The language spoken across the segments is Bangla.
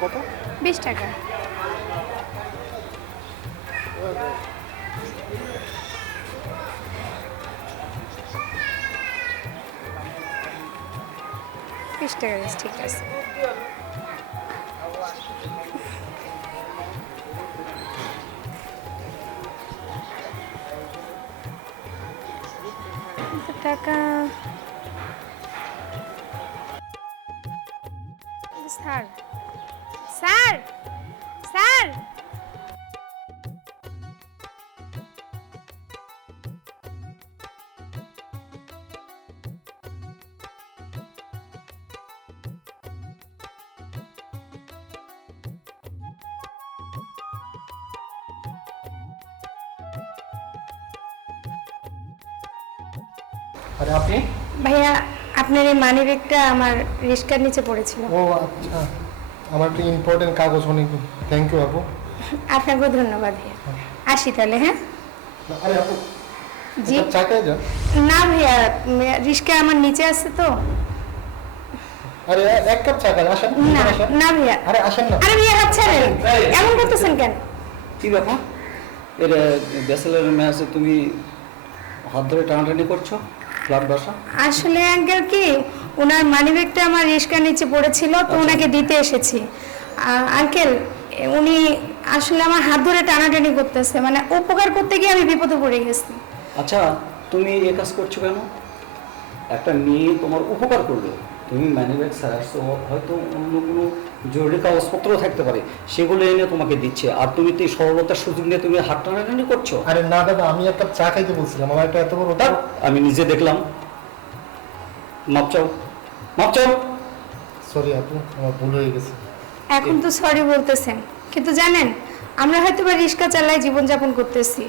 কত? 20 টাকা। ঠিক আছে। টাকা স্যার, স্যার, স্যার, আরে আপনি? ভাইয়া আপনার এই মানি ব্যাগটা আমার রিস্কার নিচে পড়েছিল। ও আচ্ছা, আমার একটা ইম্পর্টেন্ট কাগজ। অনেক থ্যাংক ইউ আপু। আপনাকেও ধন্যবাদ ভাইয়া। আসি তাহলে, হ্যাঁ? আরে আপু, জি। চা খেয়ে যান। না ভাইয়া, রিস্কা আমার নিচে আছে তো। আরে এক কাপ চা খান, আসেন। না না ভাইয়া। আরে আসেন না। আরে ভাইয়া হাত ছাড়েন, এমন করতেছেন কেন? কি ব্যাপার? এটা ব্যাচেলারের ম্যাচে তুমি হাত ধরে টানাটানি করছো? ফ্ল্যাট বাসা? আসলে আঙ্কেল কি, ওনার মানিব্যাগটা আমার রিস্কার নিচে পড়েছিল, তো ওনাকে দিতে এসেছি। আঙ্কেল, উনি আসলে আমার হাত ধরে টানাটানি করতেছে, মানে উপকার করতে গিয়ে আমি বিপদে পড়ে গেছি। আচ্ছা, তুমি এ কাজ করছো কেন? একটা মেয়ে তোমার উপকার করবে, তুমি মানি ব্যাগ ছাড়াচ্ছ, হয়তো অন্য কোনো জরুরি কাগজপত্র থাকতে পারে, সেগুলো এনে তোমাকে দিচ্ছে, আর তুমি তো এই সরলতার সুযোগ নিয়ে তুমি হাত টানাটানি করছো। আরে না দাদা, আমি এক কাপ চা খাইতে বলছিলাম। আমার একটা এত বড় ধ্যাৎ, আমি নিজে দেখলাম। মাপ চাও, মাপ চাও। সরি আপু, আমার ভুল হয়ে গেছে। এখন তো সরি বলতেছেন, কিন্তু জানেন, আমরা হয়তো বা রিক্সা চালাই জীবনযাপন করতেছি,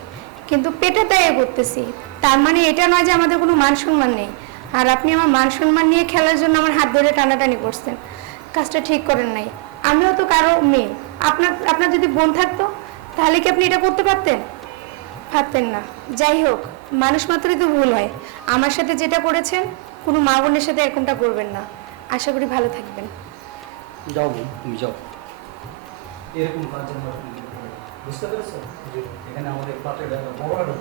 কিন্তু পেটে তাই করতেছি। তার মানে এটা নয় যে আমাদের কোনো মান সম্মান নেই। আর আপনি আমার মান সম্মান নিয়ে খেলার জন্য আমার হাত ধরে টানাটানি করছেন, কাজটা ঠিক করেন নাই। আমিও তো কারো মেয়ে। আপনার যদি বোন থাকতো, তাহলে কি আপনি এটা করতে পারতেন? পারতেন না। যাই হোক, মানুষ মাত্রই তো ভুল হয়। আমার সাথে যেটা করেছেন, কোনো মা বোনের সাথে এরকমটা করবেন না। আশা করি ভালো থাকবেন। যাও বোন, তুমি যাও। এরকম কাজ যেন বুঝতে পেরেছো? এখানে আমাদের ফ্ল্যাটের বড় একটা